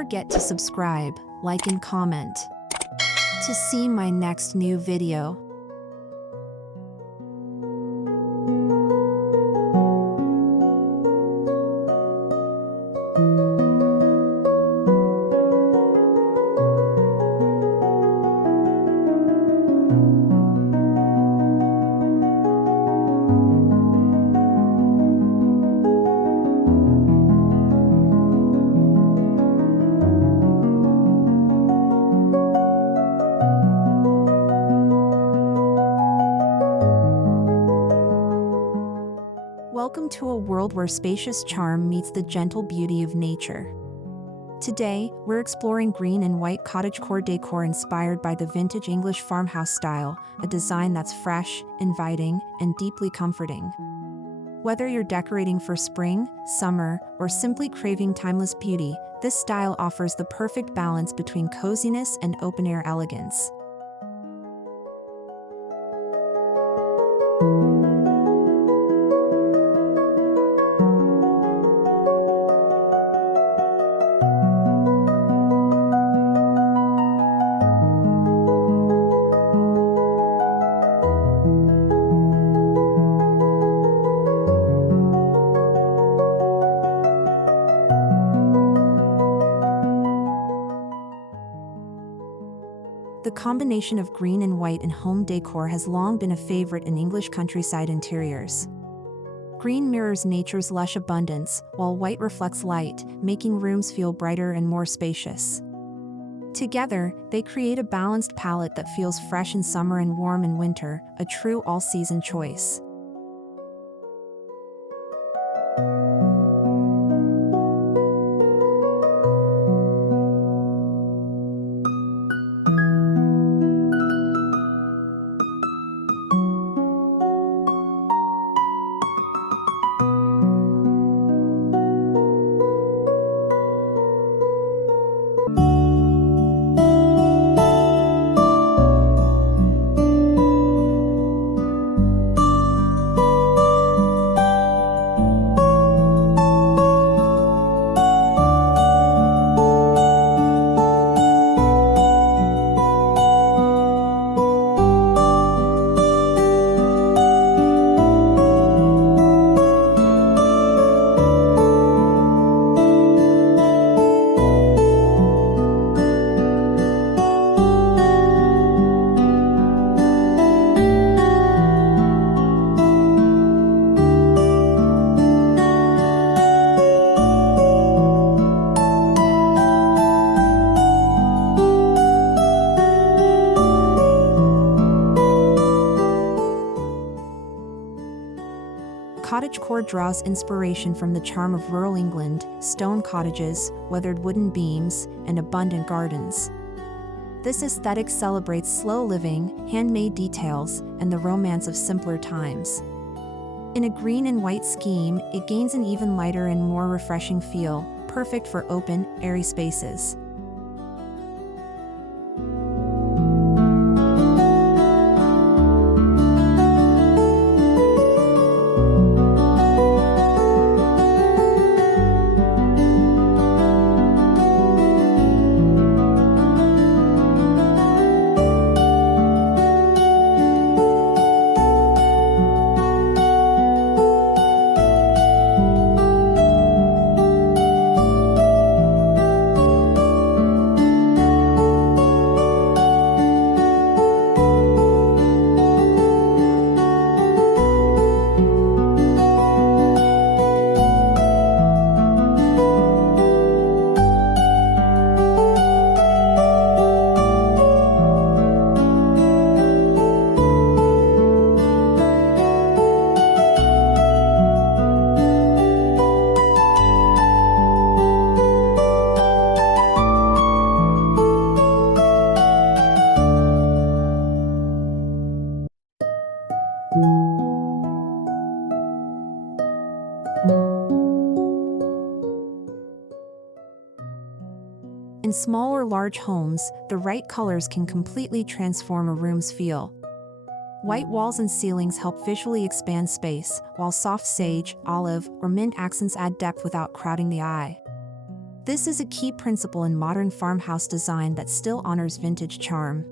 forget to subscribe, like and comment to see my next new video. Welcome to a world where spacious charm meets the gentle beauty of nature. Today, we're exploring green and white cottagecore decor inspired by the vintage English farmhouse style, a design that's fresh, inviting, and deeply comforting. Whether you're decorating for spring, summer, or simply craving timeless beauty, this style offers the perfect balance between coziness and open-air elegance. The combination of green and white in home decor has long been a favorite in English countryside interiors. Green mirrors nature's lush abundance, while white reflects light, making rooms feel brighter and more spacious. Together, they create a balanced palette that feels fresh in summer and warm in winter, a true all-season choice. Cottagecore draws inspiration from the charm of rural England, stone cottages, weathered wooden beams, and abundant gardens. This aesthetic celebrates slow living, handmade details, and the romance of simpler times. In a green and white scheme, it gains an even lighter and more refreshing feel, perfect for open, airy spaces. In small or large homes, the right colors can completely transform a room's feel. White walls and ceilings help visually expand space, while soft sage, olive, or mint accents add depth without crowding the eye. This is a key principle in modern farmhouse design that still honors vintage charm.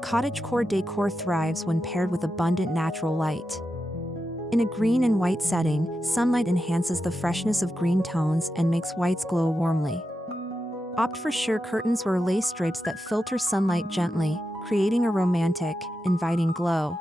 Cottagecore decor thrives when paired with abundant natural light. In a green and white setting, sunlight enhances the freshness of green tones and makes whites glow warmly. Opt for sheer curtains or lace drapes that filter sunlight gently, creating a romantic, inviting glow.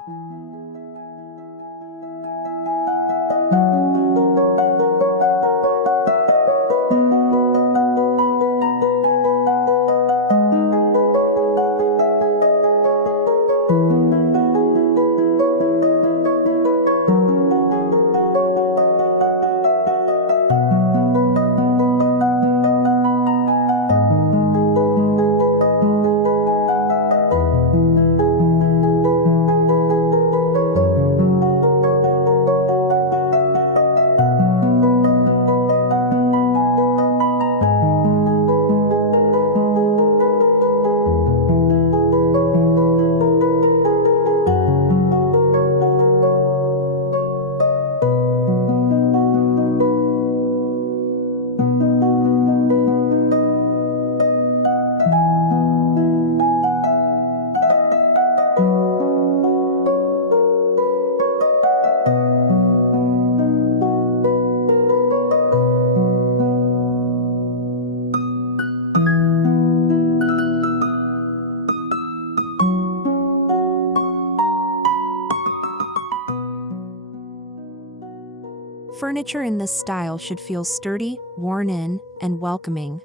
Furniture in this style should feel sturdy, worn in, and welcoming.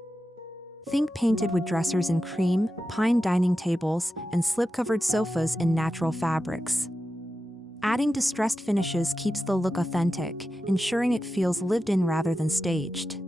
Think painted wood dressers in cream, pine dining tables, and slip-covered sofas in natural fabrics. Adding distressed finishes keeps the look authentic, ensuring it feels lived in rather than staged.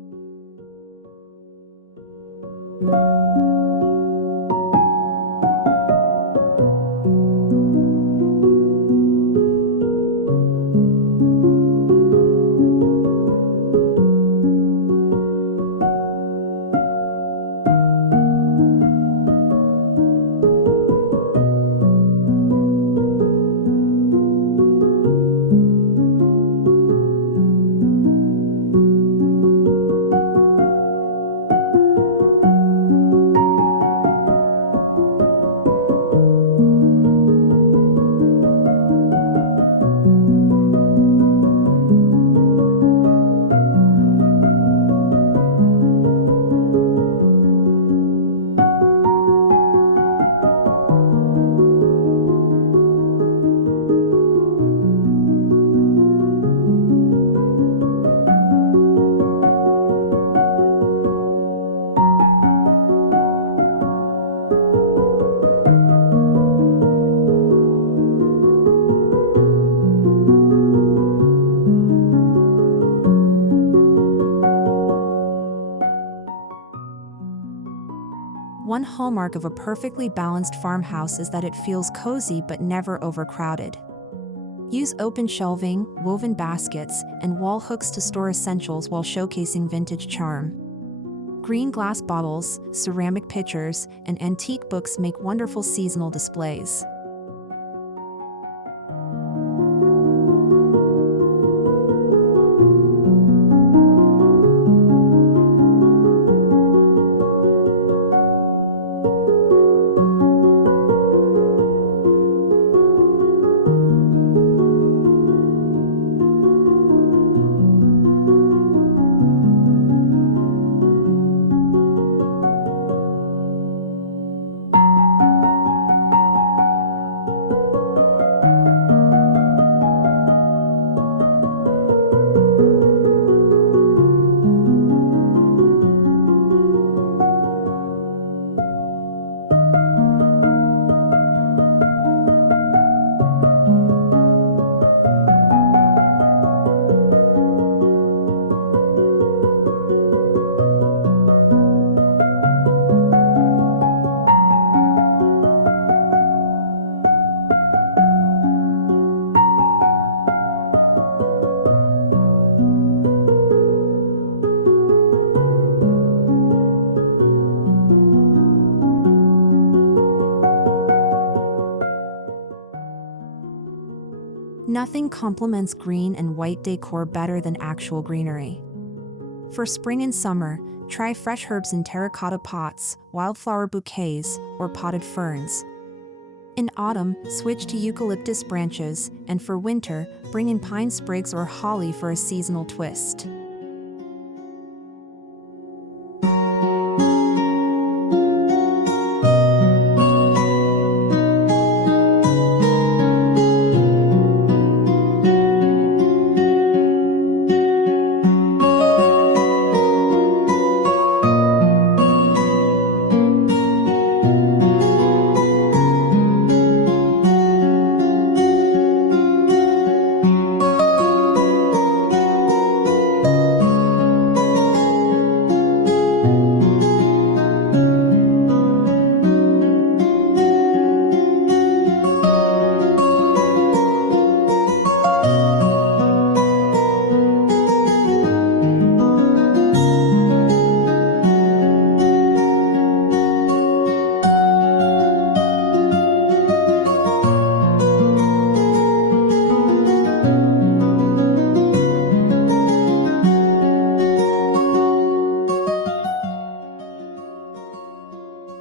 One hallmark of a perfectly balanced farmhouse is that it feels cozy but never overcrowded. Use open shelving, woven baskets, and wall hooks to store essentials while showcasing vintage charm. Green glass bottles, ceramic pitchers, and antique books make wonderful seasonal displays. Nothing complements green and white decor better than actual greenery. For spring and summer, try fresh herbs in terracotta pots, wildflower bouquets, or potted ferns. In autumn, switch to eucalyptus branches, and for winter, bring in pine sprigs or holly for a seasonal twist.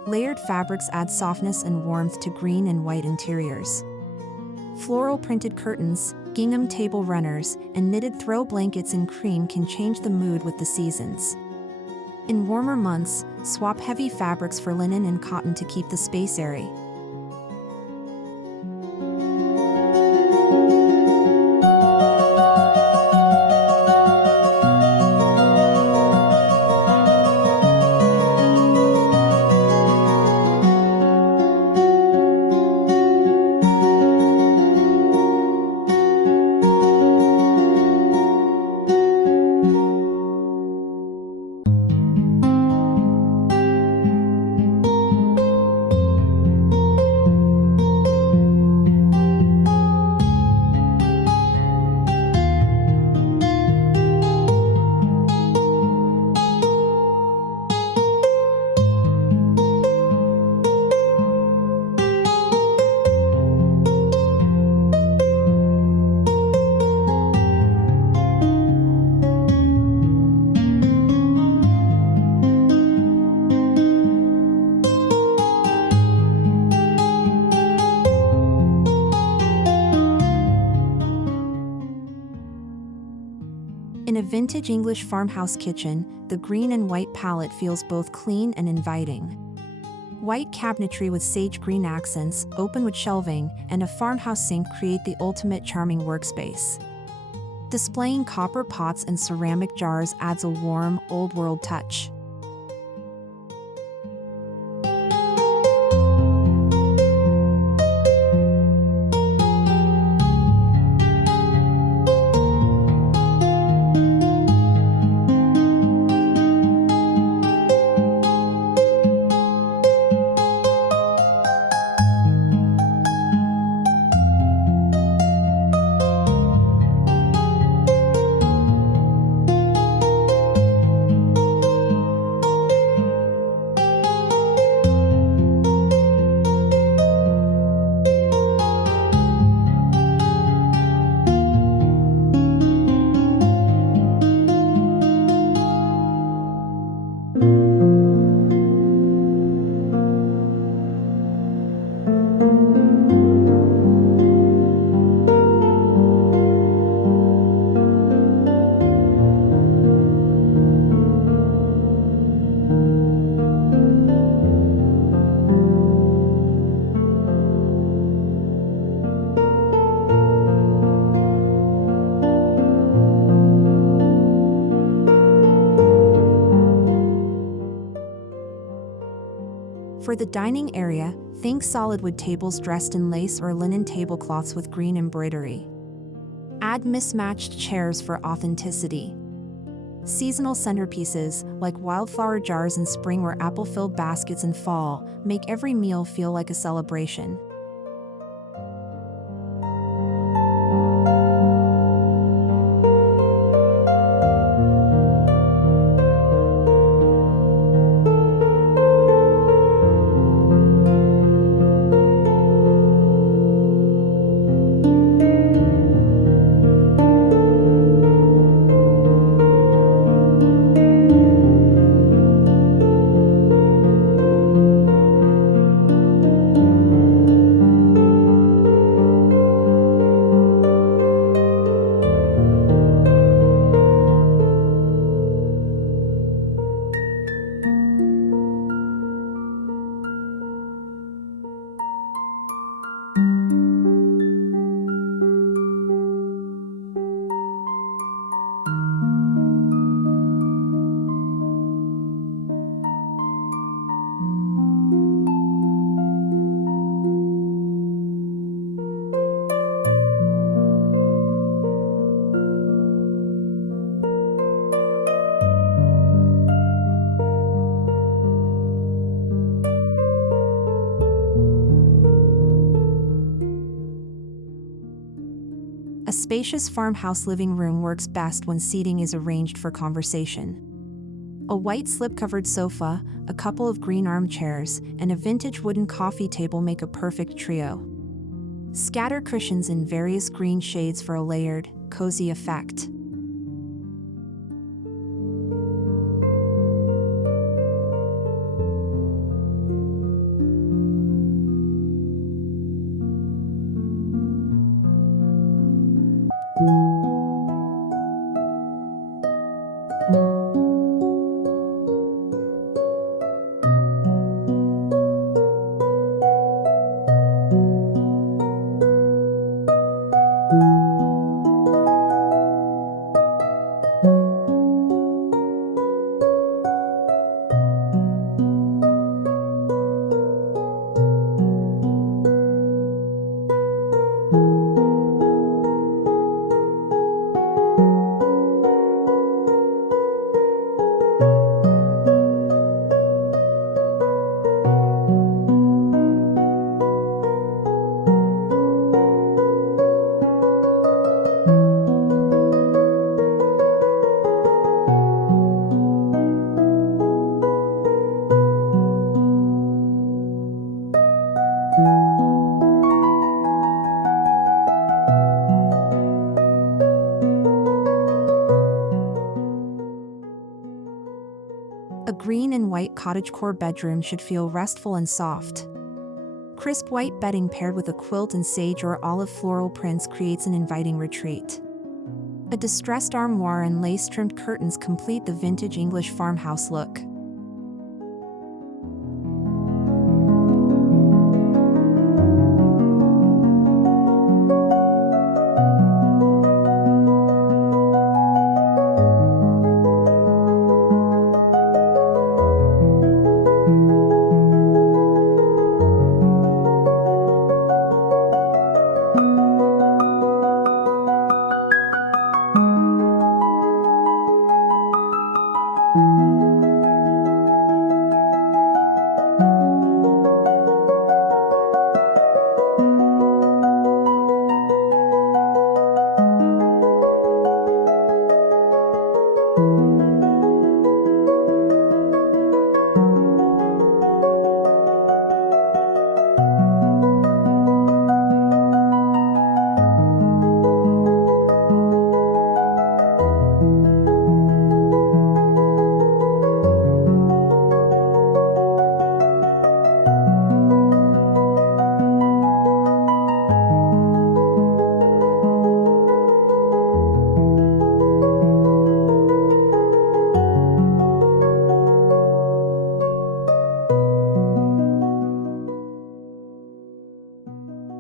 Layered fabrics add softness and warmth to green and white interiors. Floral printed curtains, gingham table runners, and knitted throw blankets in cream can change the mood with the seasons. In warmer months, swap heavy fabrics for linen and cotton to keep the space airy. In a vintage English farmhouse kitchen, the green and white palette feels both clean and inviting. White cabinetry with sage green accents, open-wood shelving, and a farmhouse sink create the ultimate charming workspace. Displaying copper pots and ceramic jars adds a warm, old-world touch. For the dining area, think solid wood tables dressed in lace or linen tablecloths with green embroidery. Add mismatched chairs for authenticity. Seasonal centerpieces, like wildflower jars in spring or apple-filled baskets in fall, make every meal feel like a celebration. spacious farmhouse living room works best when seating is arranged for conversation. A white slip-covered sofa, a couple of green armchairs, and a vintage wooden coffee table make a perfect trio. Scatter cushions in various green shades for a layered, cozy effect. A green and white cottagecore bedroom should feel restful and soft. Crisp white bedding paired with a quilt and sage or olive floral prints creates an inviting retreat. A distressed armoire and lace-trimmed curtains complete the vintage English farmhouse look.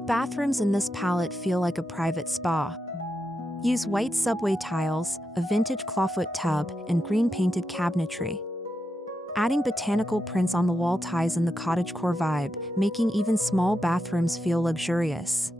Bathrooms in this palette feel like a private spa. Use white subway tiles, a vintage clawfoot tub, and green painted cabinetry. Adding botanical prints on the wall ties in the cottagecore vibe, making even small bathrooms feel luxurious.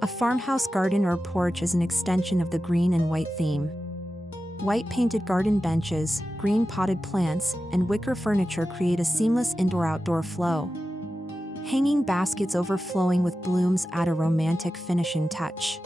A farmhouse garden or porch is an extension of the green and white theme. White painted garden benches, green potted plants, and wicker furniture create a seamless indoor-outdoor flow. Hanging baskets overflowing with blooms add a romantic finishing touch.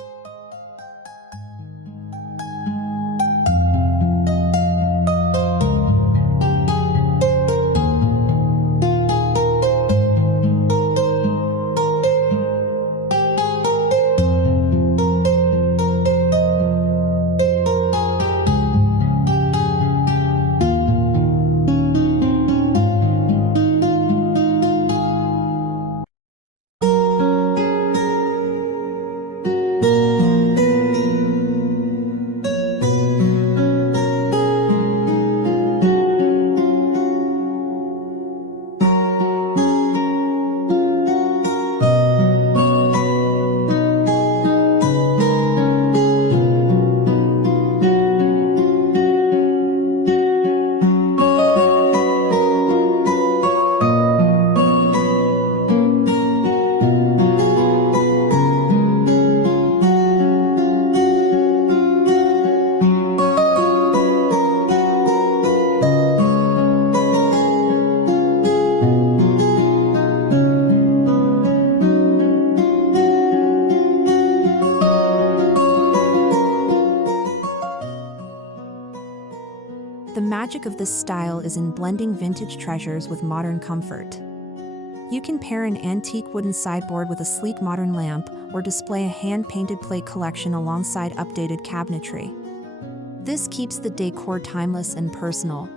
The magic of this style is in blending vintage treasures with modern comfort. You can pair an antique wooden sideboard with a sleek modern lamp, or display a hand-painted plate collection alongside updated cabinetry. This keeps the decor timeless and personal.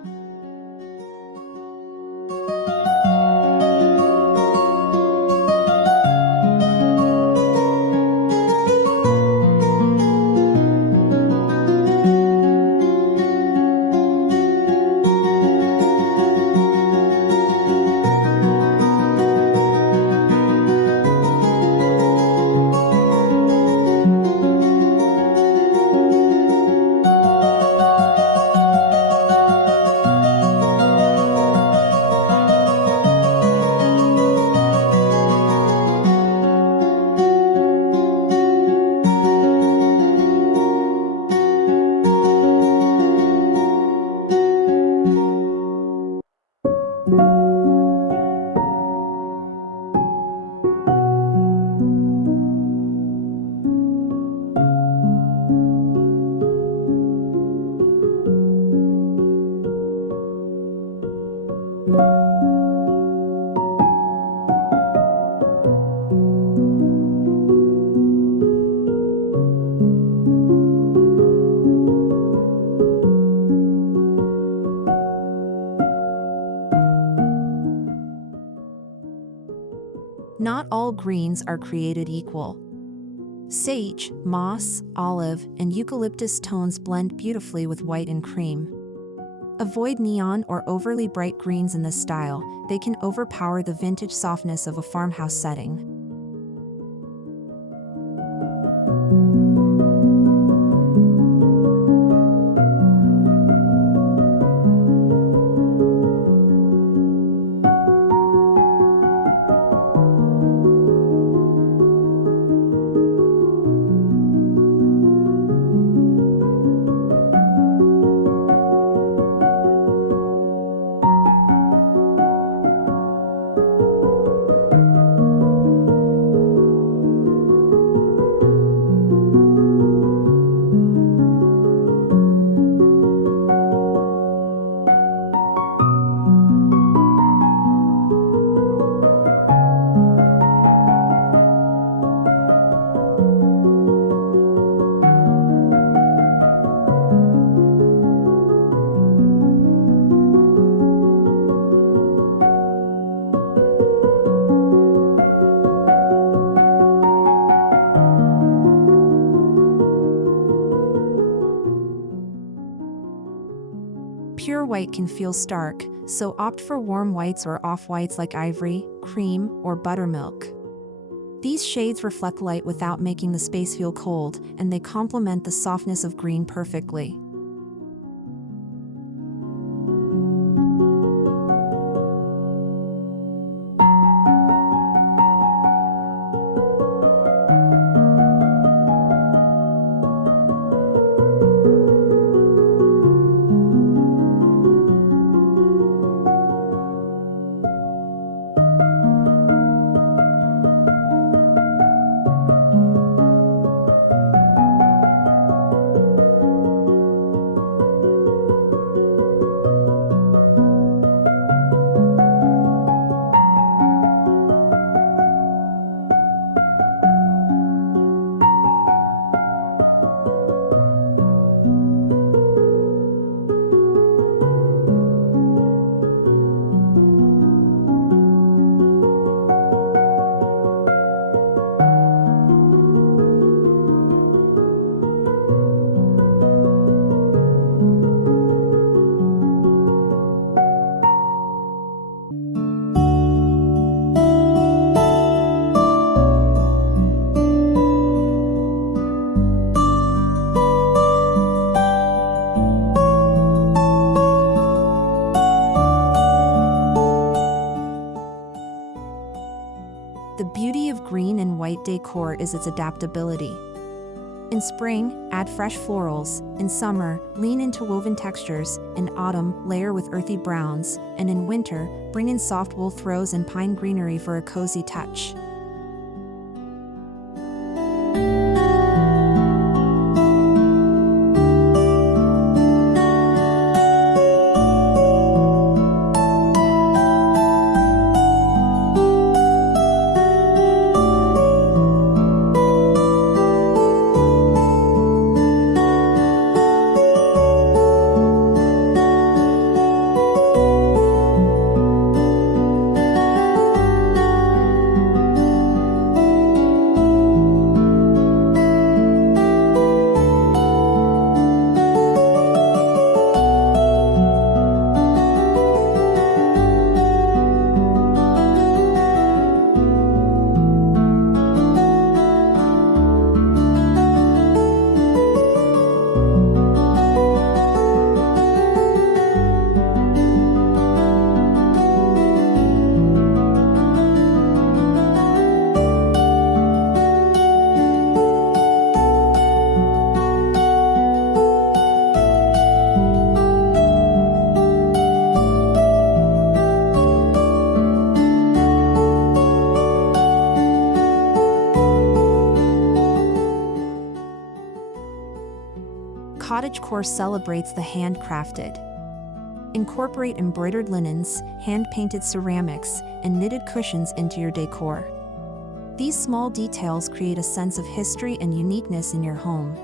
Not all greens are created equal. Sage, moss, olive, and eucalyptus tones blend beautifully with white and cream. Avoid neon or overly bright greens in this style; they can overpower the vintage softness of a farmhouse setting. Pure white can feel stark, so opt for warm whites or off-whites like ivory, cream, or buttermilk. These shades reflect light without making the space feel cold, and they complement the softness of green perfectly. decor is its adaptability. In spring, add fresh florals. In summer, lean into woven textures. In autumn, layer with earthy browns. And in winter, bring in soft wool throws and pine greenery for a cozy touch. Cottagecore celebrates the handcrafted. Incorporate embroidered linens, hand-painted ceramics, and knitted cushions into your decor. These small details create a sense of history and uniqueness in your home.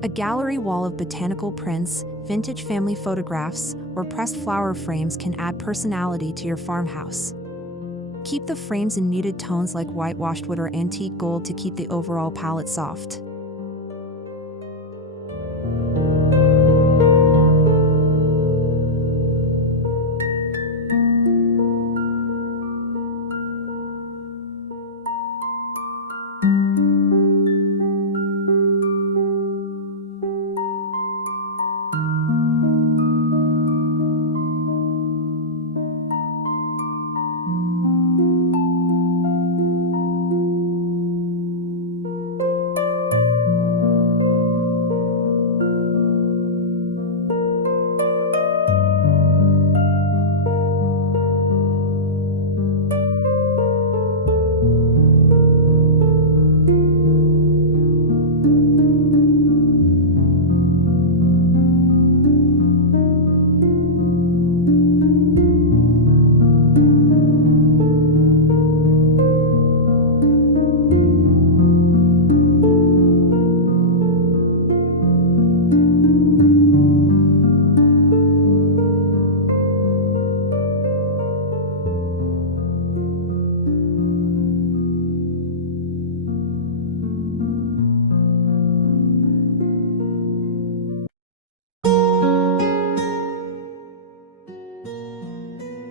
A gallery wall of botanical prints, vintage family photographs, or pressed flower frames can add personality to your farmhouse. Keep the frames in muted tones like whitewashed wood or antique gold to keep the overall palette soft.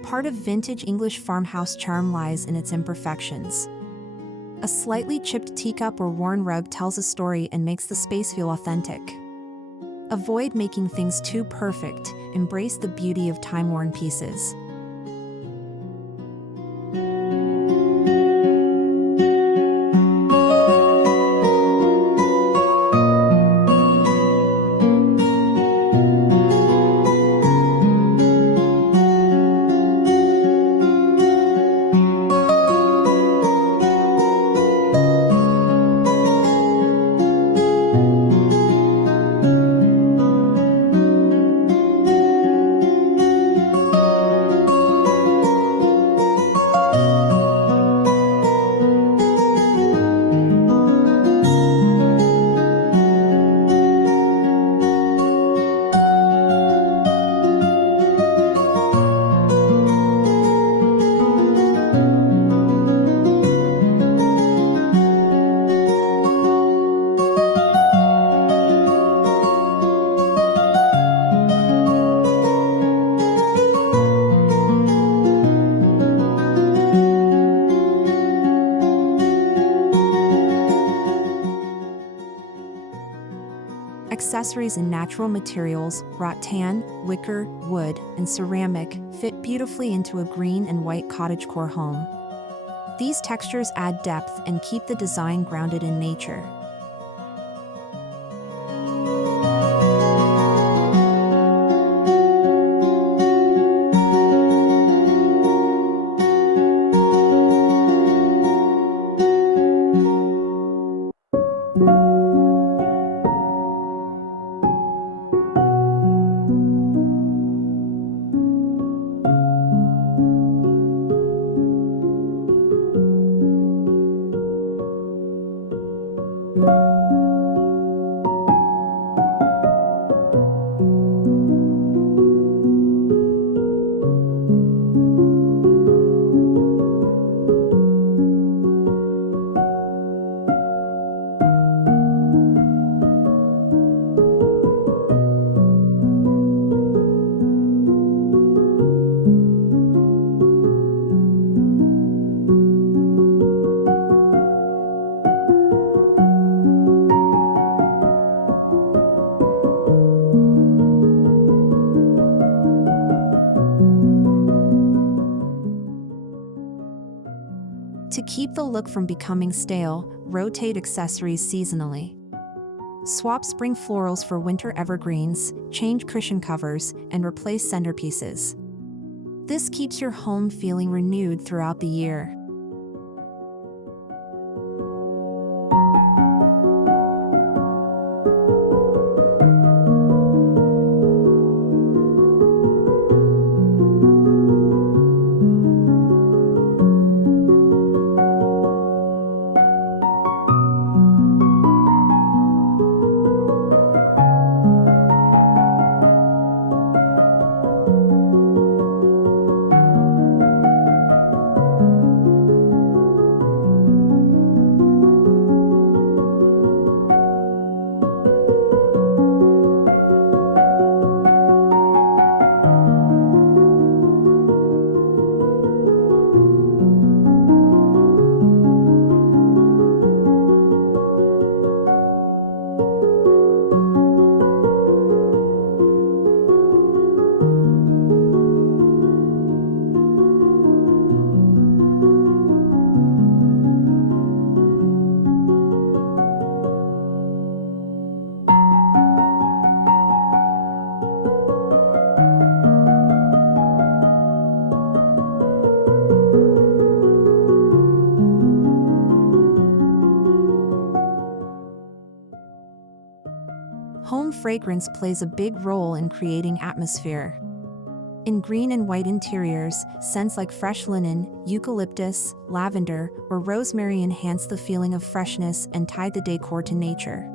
Part of vintage English farmhouse charm lies in its imperfections. A slightly chipped teacup or worn rug tells a story and makes the space feel authentic. Avoid making things too perfect. embrace the beauty of time-worn pieces. Accessories in natural materials, rattan, wicker, wood, and ceramic fit beautifully into a green and white cottagecore home. These textures add depth and keep the design grounded in nature. To keep the look from becoming stale, rotate accessories seasonally. Swap spring florals for winter evergreens, change cushion covers, and replace centerpieces. This keeps your home feeling renewed throughout the year. Home fragrance plays a big role in creating atmosphere. In green and white interiors, scents like fresh linen, eucalyptus, lavender, or rosemary enhance the feeling of freshness and tie the decor to nature.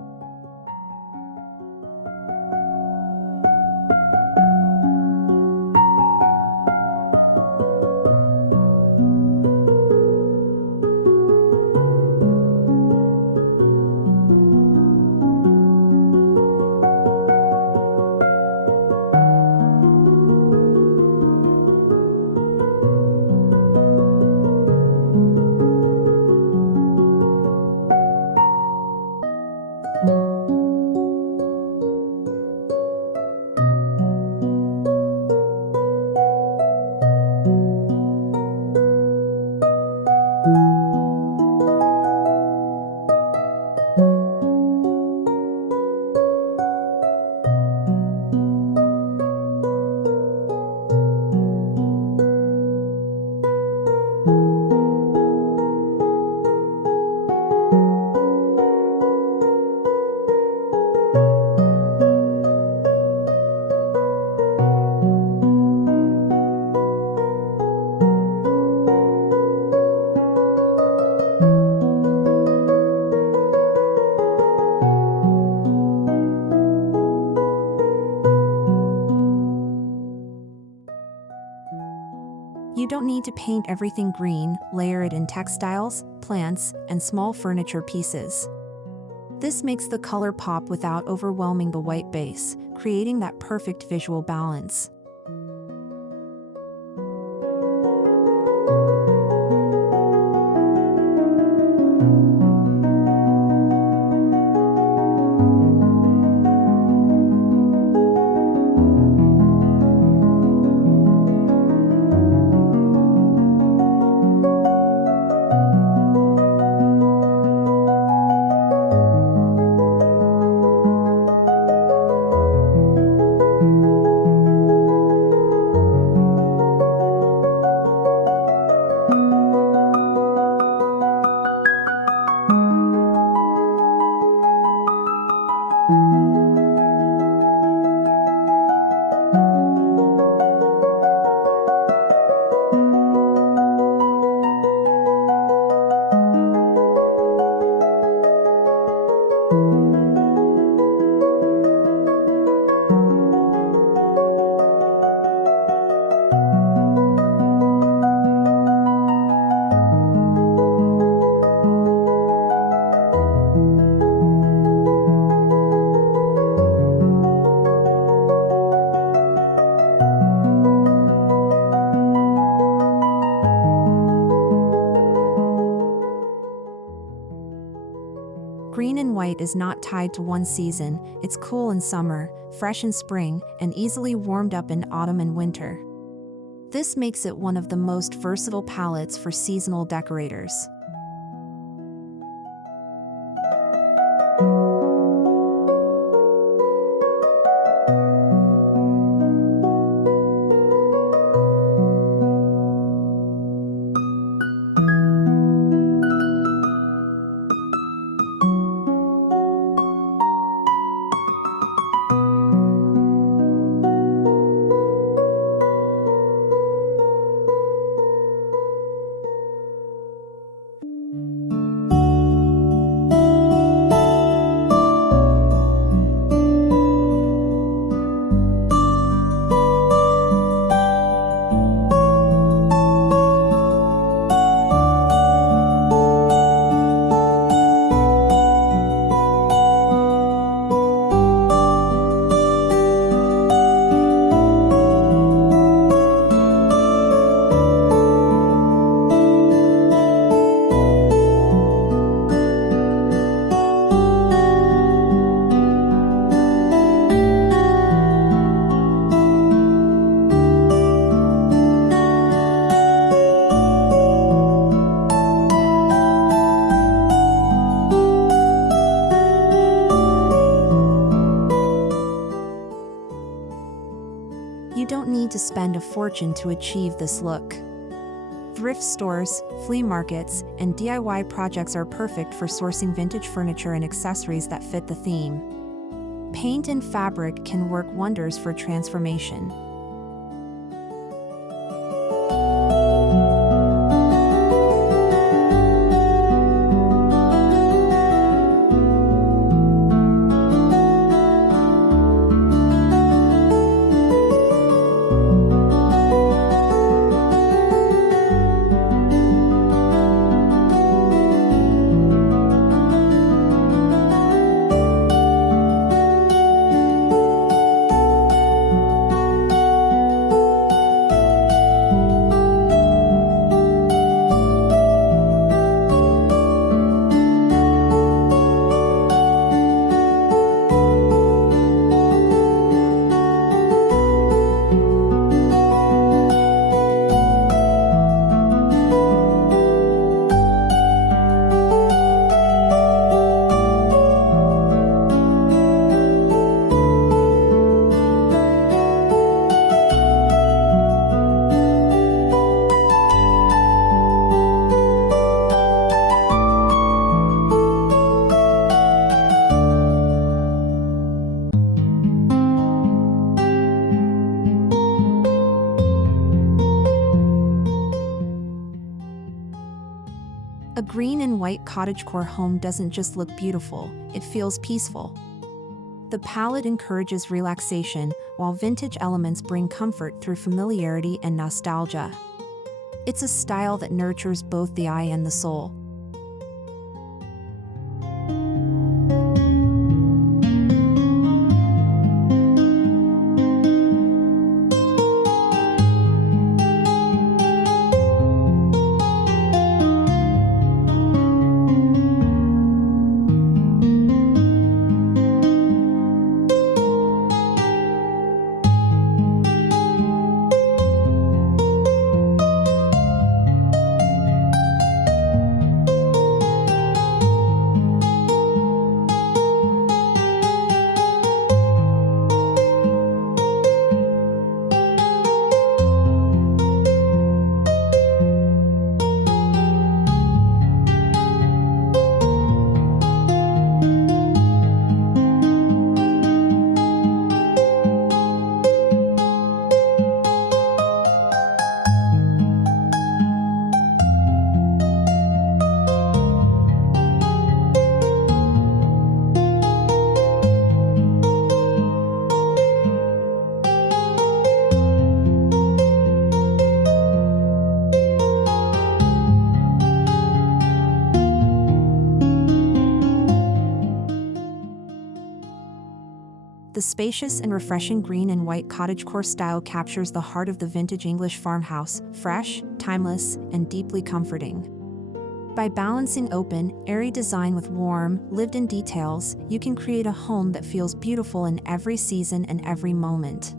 don't need to paint everything green, layer it in textiles, plants, and small furniture pieces. This makes the color pop without overwhelming the white base, creating that perfect visual balance. Green and white is not tied to one season. It's cool in summer, fresh in spring, and easily warmed up in autumn and winter. This makes it one of the most versatile palettes for seasonal decorators. You don't need to spend a fortune to achieve this look. Thrift stores, flea markets, and DIY projects are perfect for sourcing vintage furniture and accessories that fit the theme. Paint and fabric can work wonders for transformation. A green and white cottagecore home doesn't just look beautiful, it feels peaceful. The palette encourages relaxation, while vintage elements bring comfort through familiarity and nostalgia. It's a style that nurtures both the eye and the soul. The spacious and refreshing green and white cottagecore style captures the heart of the vintage English farmhouse, fresh, timeless, and deeply comforting. By balancing open, airy design with warm, lived-in details, you can create a home that feels beautiful in every season and every moment.